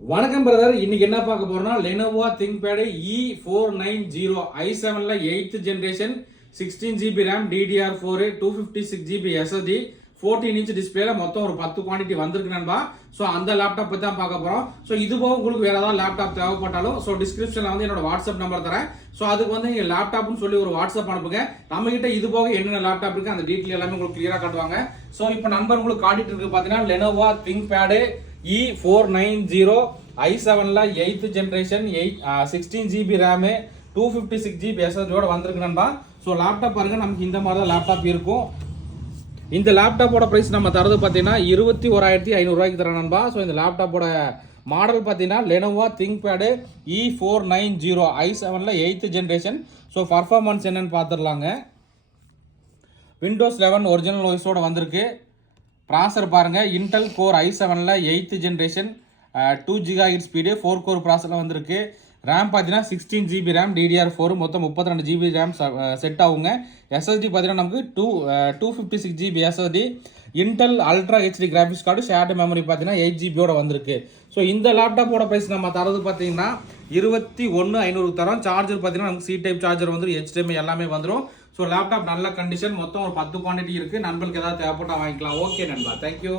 வணக்கம் பிரதர். இன்னைக்கு என்ன பார்க்க போறோம்னா Lenovo ThinkPad E490 i7ல 8th generation 16GB RAM DDR4 256GB SSD 14 inch டிஸ்பிளேல மொத்தம் ஒரு 10 குவாண்டிட்டி வந்திருக்கு நண்பா. ஸோ அந்த லேப்டாப் பற்றி தான் பார்க்க போகிறோம். ஸோ இது போக உங்களுக்கு வேறு ஏதாவது லேப்டாப் தேவைப்பட்டாலும் ஸோ டிஸ்கிரிப்ஷனில் வந்து என்னோட வாட்ஸ்அப் நம்பர் தரேன். ஸோ அதுக்கு வந்து நீங்கள் லேப்டாப்னு சொல்லி ஒரு வாட்ஸ்அப் அனுப்புங்க. நம்மகிட்ட இது போக என்னென்ன லேப்டாப் இருக்குது அந்த டீட்டெயில் எல்லாமே உங்களுக்கு கிளியராக காட்டுவாங்க. ஸோ இப்போ நண்பர் உங்களுக்கு காட்டிட்டு இருக்கு பார்த்தீங்கன்னா Lenovo ThinkPad E490 i7ல 8th generation 16GB RAM 256GB SSD வந்திருக்கு நண்பா. ஸோ லேப்டாப் பாருங்க, நமக்கு இந்த மாதிரி தான் லேப்டாப் இருக்கும். இந்த லேப்டாப்போட பிரைஸ் நம்ம தரது பார்த்தீங்கன்னா 21,500 ரூபாய்க்கு தரேன் நண்பா. ஸோ இந்த லேப்டாப்போட மாடல் பார்த்தீங்கன்னா Lenovo ThinkPad E490 i7ல 8th ஜெனரேஷன். ஸோ பர்ஃபார்மன்ஸ் என்னன்னு பார்த்துடலாங்க. Windows 11 ஒரிஜினல் ஓஎஸோட வந்திருக்கு. ப்ராசர் பாருங்க, இன்டெல் கோர் i7ல 8th generation 2 GHz speed 4 core ப்ராசரில் வந்திருக்கு. ரேம் பார்த்தீங்கன்னா 16GB RAM DDR4 மொத்தம் 32GB RAM செட் ஆகுங்க. SSD பார்த்தீங்கன்னா நமக்கு 256GB SSD. Intel ultra HD graphics card shared memory பார்த்தீங்கன்னா 8GB வந்திருக்கு. ஸோ இந்த லேப்டாப்போட ப்ரைஸ் நம்ம தரது பார்த்தீங்கன்னா 21,500 தரோம். சார்ஜர் பார்த்தீங்கன்னா நமக்கு C டைப் சார்ஜர் வந்துடும், HDMI எல்லாமே வந்துடும். ஸோ லேப்டாப் நல்ல கண்டிஷன், மொத்தம் ஒரு 10 குவான்டிட்டி இருக்குது. நண்பர்களுக்கு ஏதாவது தேவைப்பட்டால் வாங்கிக்கலாம். ஓகே நண்பா, தேங்க்யூ.